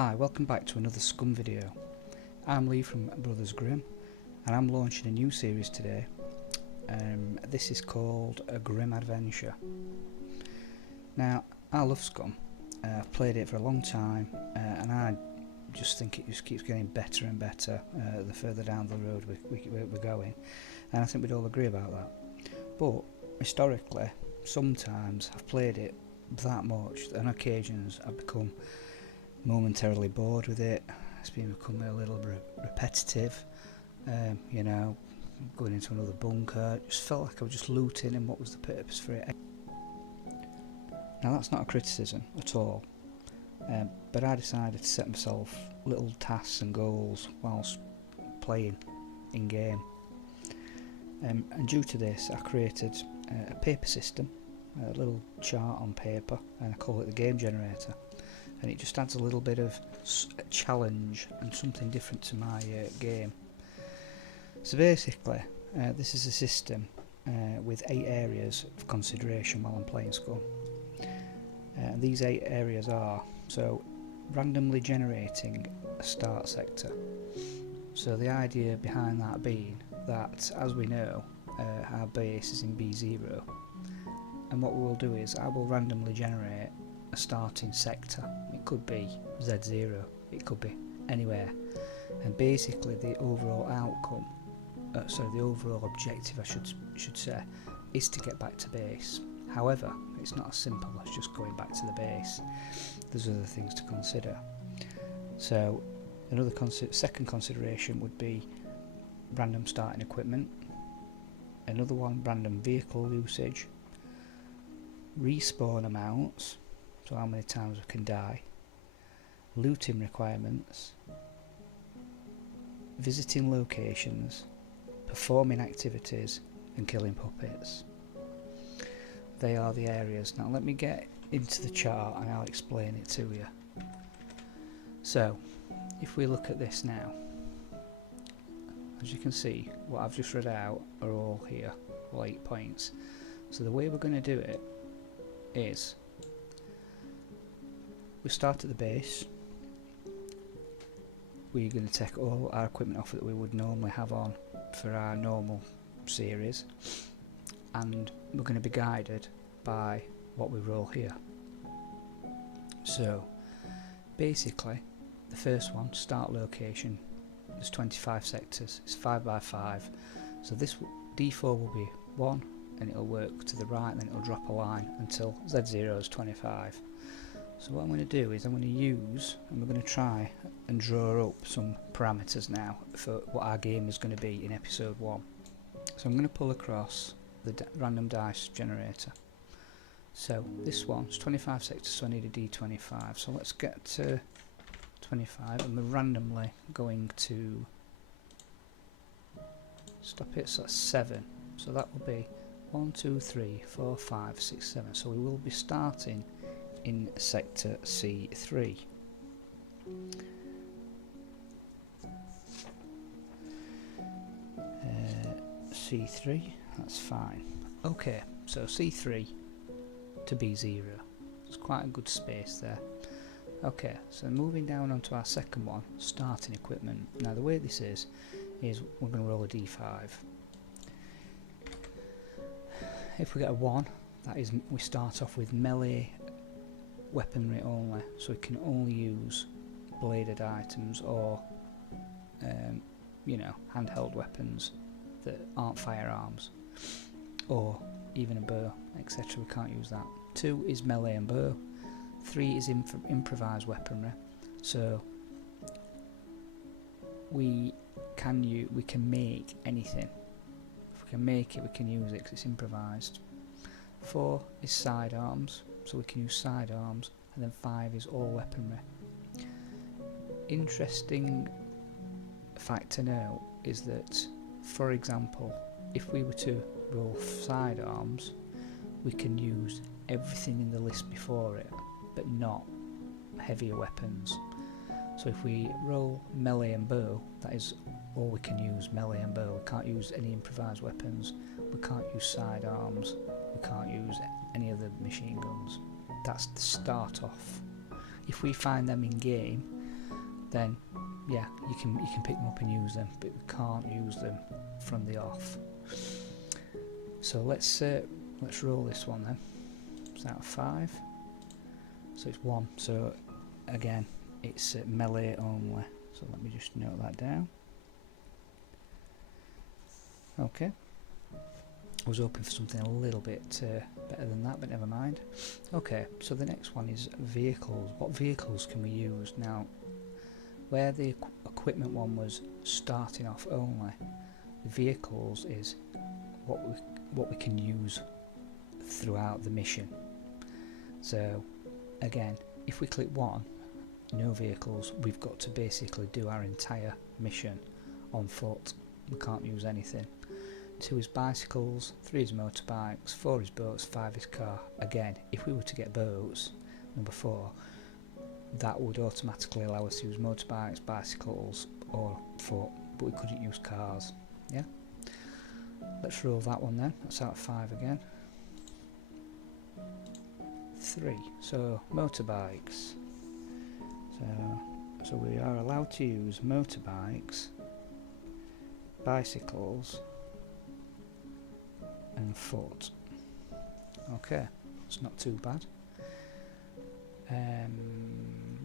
Hi, welcome back to another SCUM video. I'm Lee from Brothers Grimm and I'm launching a new series today. This is called A Grimm Adventure. Now, I love SCUM. I've played it for a long time and I just think it just keeps getting better and better the further down the road we're going, and I think we'd all agree about that. But historically, sometimes I've played it that much that on occasions I've become momentarily bored with it. It's become a little bit repetitive, going into another bunker. Just felt like I was just looting, and what was the purpose for it? Now that's not a criticism at all, but I decided to set myself little tasks and goals whilst playing in game, and due to this I created a paper system, a little chart on paper, and I call it the game generator. And it just adds a little bit of a challenge and something different to my game. So basically, this is a system with 8 areas of consideration while I'm playing SCUM. And these 8 areas are, so randomly generating a start sector. So the idea behind that being that, as we know, our base is in B0, and what we will do is I will randomly generate a starting sector. It could be Z0, it could be anywhere, and basically the overall outcome, the overall objective I should say, is to get back to base. However, it's not as simple as just going back to the base. There's other things to consider. So another second consideration would be random starting equipment, another one random vehicle usage, respawn amounts, so how many times we can die, looting requirements, visiting locations, performing activities, and killing puppets. They are the areas. Now let me get into the chart and I'll explain it to you. So if we look at this now, as you can see, what I've just read out are all here, all 8 points. So the way we're going to do it is we start at the base. We're going to take all our equipment off that we would normally have on for our normal series, and we're going to be guided by what we roll here. So basically the first one, start location, there's 25 sectors, it's 5 by 5, so this D4 will be 1 and it'll work to the right, and then it'll drop a line until Z0 is 25. So what I'm going to do is I'm going to use, and we're going to try and draw up some parameters now for what our game is going to be in episode 1. So I'm going to pull across the random dice generator. So this one's 25 sectors, so I need a D25. So let's get to 25, and we're randomly going to stop it, so that's 7. So that will be 1, 2, 3, 4, 5, 6, 7. So we will be starting in sector C3. C3, that's fine. Okay, so C3 to B0. There's quite a good space there. Okay, so moving down onto our second one, starting equipment. Now the way this is we're going to roll a D5. If we get a 1, that is, we start off with melee weaponry only, so we can only use bladed items or handheld weapons that aren't firearms, or even a bow, etc. We can't use that. 2 is melee and bow. 3 is improvised weaponry, so we can make anything. If we can make it, we can use it because it's improvised. 4 is sidearms, so we can use sidearms, and then 5 is all weaponry. Interesting fact to know is that, for example, if we were to roll sidearms, we can use everything in the list before it, but not heavier weapons. So if we roll melee and bow, that is all we can use, melee and bow. We can't use any improvised weapons, we can't use sidearms, we can't use any other machine guns. That's the start off. If we find them in game, then yeah, you can pick them up and use them, but we can't use them from the off. So let's roll this one then. It's out of 5, so it's 1. So again, it's melee only. So let me just note that down. Okay. I was hoping for something a little bit better than that, but never mind. Okay, so the next one is vehicles. What vehicles can we use? Now, where the equipment one was starting off only, the vehicles is what we can use throughout the mission. So, again, if we click 1, no vehicles, we've got to basically do our entire mission on foot. We can't use anything. 2 is bicycles, 3 is motorbikes, 4 is boats, 5 is car. Again, if we were to get boats, number 4, that would automatically allow us to use motorbikes, bicycles or foot, but we couldn't use cars. Yeah? Let's roll that one then. That's out of 5 again. 3. So motorbikes. So we are allowed to use motorbikes, bicycles and foot. Okay, it's not too bad.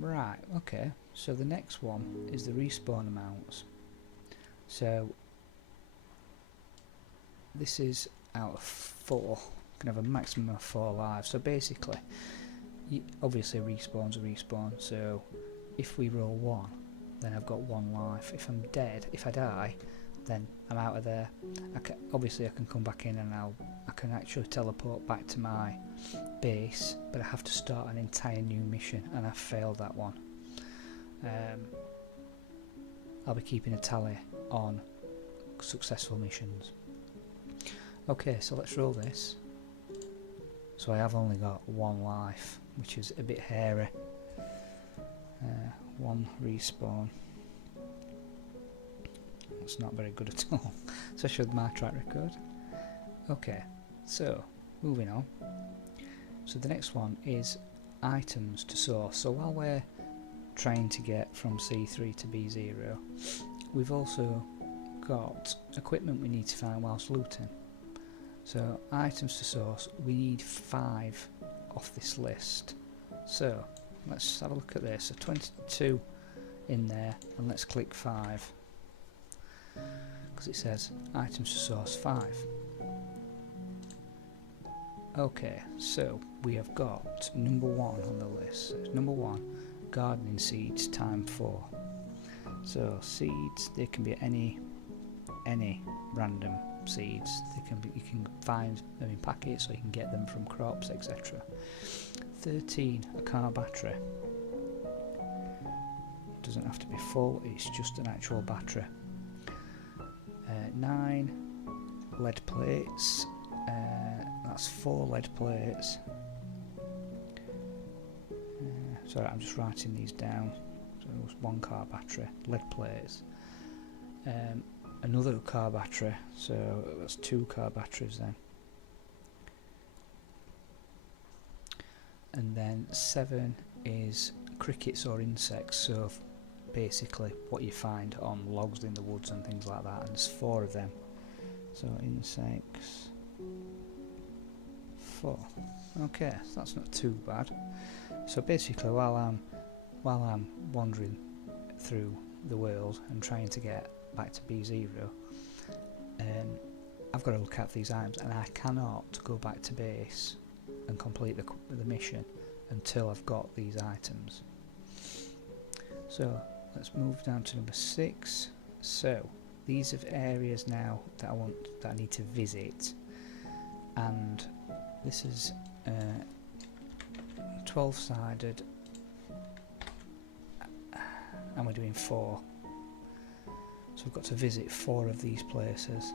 Right, okay, so the next one is the respawn amounts. So this is out of 4, you can have a maximum of 4 lives. So basically, obviously respawn's a respawn, so if we roll 1, then I've got 1 life. If I'm dead, if I die, then I'm out of there. Obviously I can come back in and I can actually teleport back to my base, but I have to start an entire new mission, and I've failed that one. I'll be keeping a tally on successful missions. Okay, so let's roll this. So I have only got 1 life, which is a bit hairy. 1 respawn. That's not very good at all, especially with my track record. Okay, so moving on. So the next one is items to source. So while we're trying to get from C3 to B0, we've also got equipment we need to find whilst looting. So items to source, we need 5 off this list. So let's have a look at this. So 22 in there, and let's click 5 because it says items to source 5. Okay, so we have got number 1 on the list. So it's number 1, gardening seeds time 4. So seeds, they can be any random seeds. They can be, you can find them in packets, or you can get them from crops, etc. 13, a car battery. Doesn't have to be full, it's just an actual battery. 9, lead plates. That's 4 lead plates. Sorry, I'm just writing these down. So it was 1 car battery, lead plates. Another car battery, so that's 2 car batteries then. And then 7 is crickets or insects, so basically what you find on logs in the woods and things like that, and there's 4 of them. So insects, 4. Okay, so that's not too bad. So basically while I'm wandering through the world and trying to get back to B0, I've got to look at these items, and I cannot go back to base and complete the mission until I've got these items. So let's move down to number 6. So these are areas now that I need to visit, and this is 12-sided, and we're doing 4. So we've got to visit 4 of these places.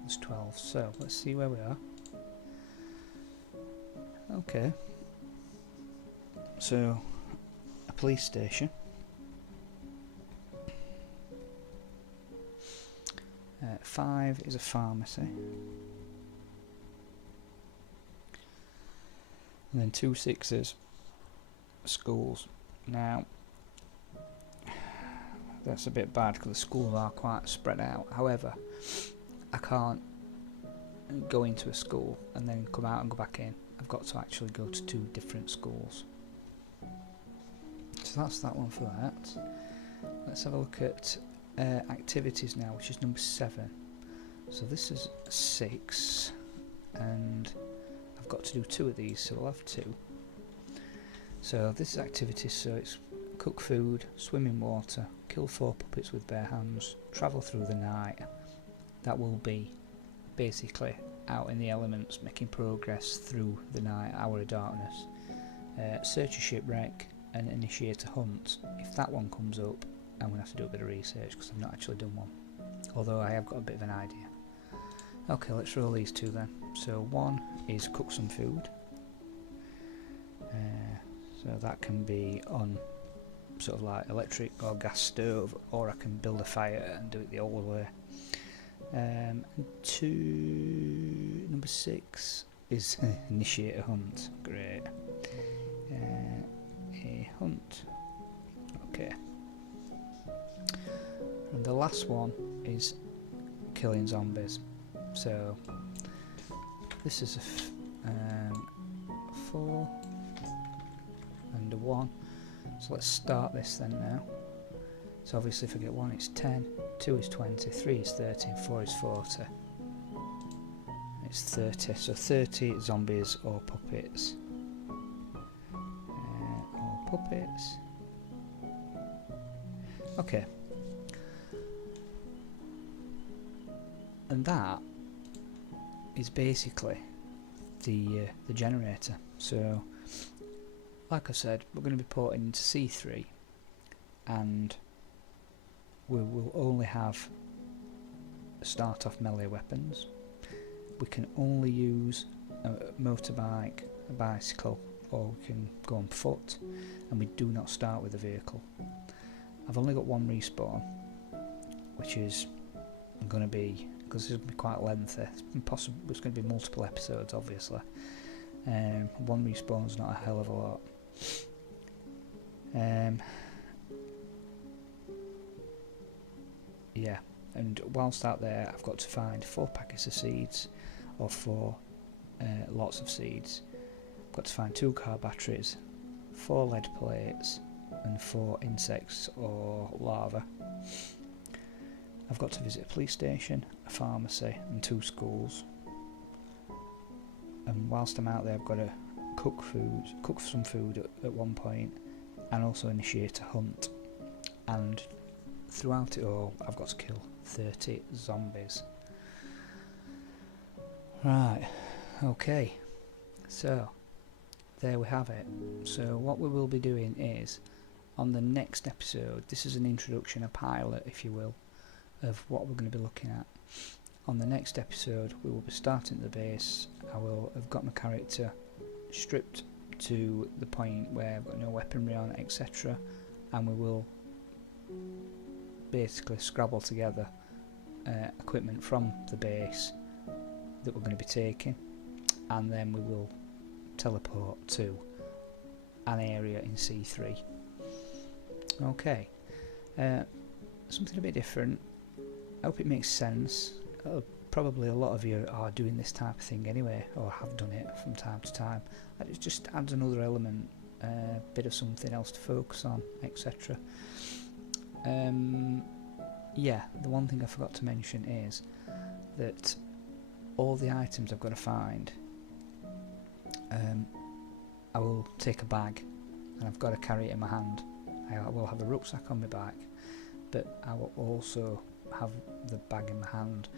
There's 12. So let's see where we are. Okay. So a police station. 5 is a pharmacy. And then 2 6s, schools. Now, That's a bit bad because the schools are quite spread out. However, I can't go into a school and then come out and go back in. I've got to actually go to 2 different schools. So that's that one for that. Let's have a look at activities now, which is number 7. So this is 6, and I've got to do 2 of these, so I'll have 2. So this is activities, so it's cook food, swim in water, kill 4 puppets with bare hands, travel through the night. That will be basically out in the elements, making progress through the night, hour of darkness. Search a shipwreck and initiate a hunt. If that one comes up, I'm going to have to do a bit of research because I've not actually done one, although I have got a bit of an idea. Okay, let's roll these 2 then. So 1 is cook some food. So that can be on sort of like electric or gas stove, or I can build a fire and do it the old way. And 2, number 6 is initiate a hunt. Great. A hunt. Okay. And the last one is killing zombies. So this is a 4 and a 1. So let's start this then now. So obviously if I get 1 it's 10, 2 is 20, 3 is 30 and 4 is 40. It's 30, so 30 zombies or puppets. Or puppets. Okay. And that is basically the generator. So like I said, we're going to be porting into C3, and we will only have start off melee weapons. We can only use a motorbike, a bicycle, or we can go on foot, and we do not start with a vehicle. I've only got 1 respawn, which is going to be, because this is going to be quite lengthy, it's going to be multiple episodes obviously. 1 respawn is not a hell of a lot. Yeah, and whilst out there I've got to find 4 packets of seeds, or 4 lots of seeds. I've got to find 2 car batteries, 4 lead plates and 4 insects or larvae. I've got to visit a police station, a pharmacy and 2 schools. And whilst I'm out there I've got to cook some food at one point, and also initiate a hunt. And throughout it all I've got to kill 30 zombies. Right, okay, so there we have it. So what we will be doing is, on the next episode, this is an introduction, a pilot if you will, of what we're going to be looking at. On the next episode we will be starting at the base. I will have got my character stripped to the point where I've got no weaponry on, etc., and we will basically scrabble together equipment from the base that we're going to be taking, and then we will teleport to an area in C3. Okay, something a bit different. I hope it makes sense. Probably a lot of you are doing this type of thing anyway, or have done it from time to time. It just adds another element, a bit of something else to focus on, etc. Yeah, the one thing I forgot to mention is that all the items I've got to find, I will take a bag and I've got to carry it in my hand. I will have a rucksack on my back, but I will also have the bag in my hand,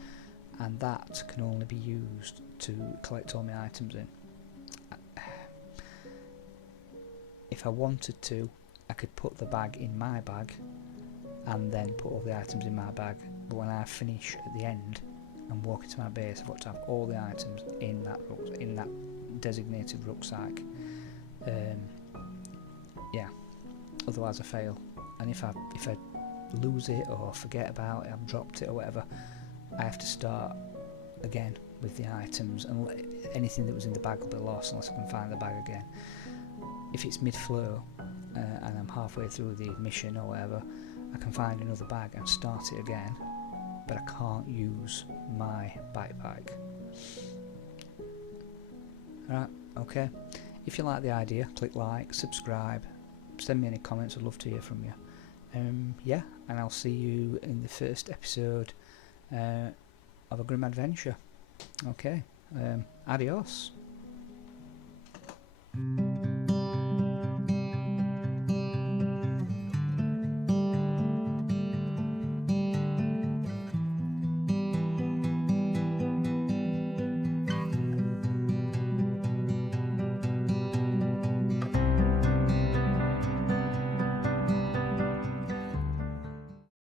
and that can only be used to collect all my items in. If I wanted to, I could put the bag in my bag and then put all the items in my bag, but when I finish at the end and walk into my base, I've got to have all the items in that designated rucksack. Yeah, otherwise I fail, and if I lose it or forget about it, I've dropped it or whatever, I have to start again with the items, and anything that was in the bag will be lost unless I can find the bag again. If it's mid-flow and I'm halfway through the mission or whatever, I can find another bag and start it again, but I can't use my backpack. Right, okay. If you like the idea, click like, subscribe, send me any comments. I'd love to hear from you. Yeah, and I'll see you in the first episode of a Grimm adventure. Okay, adios.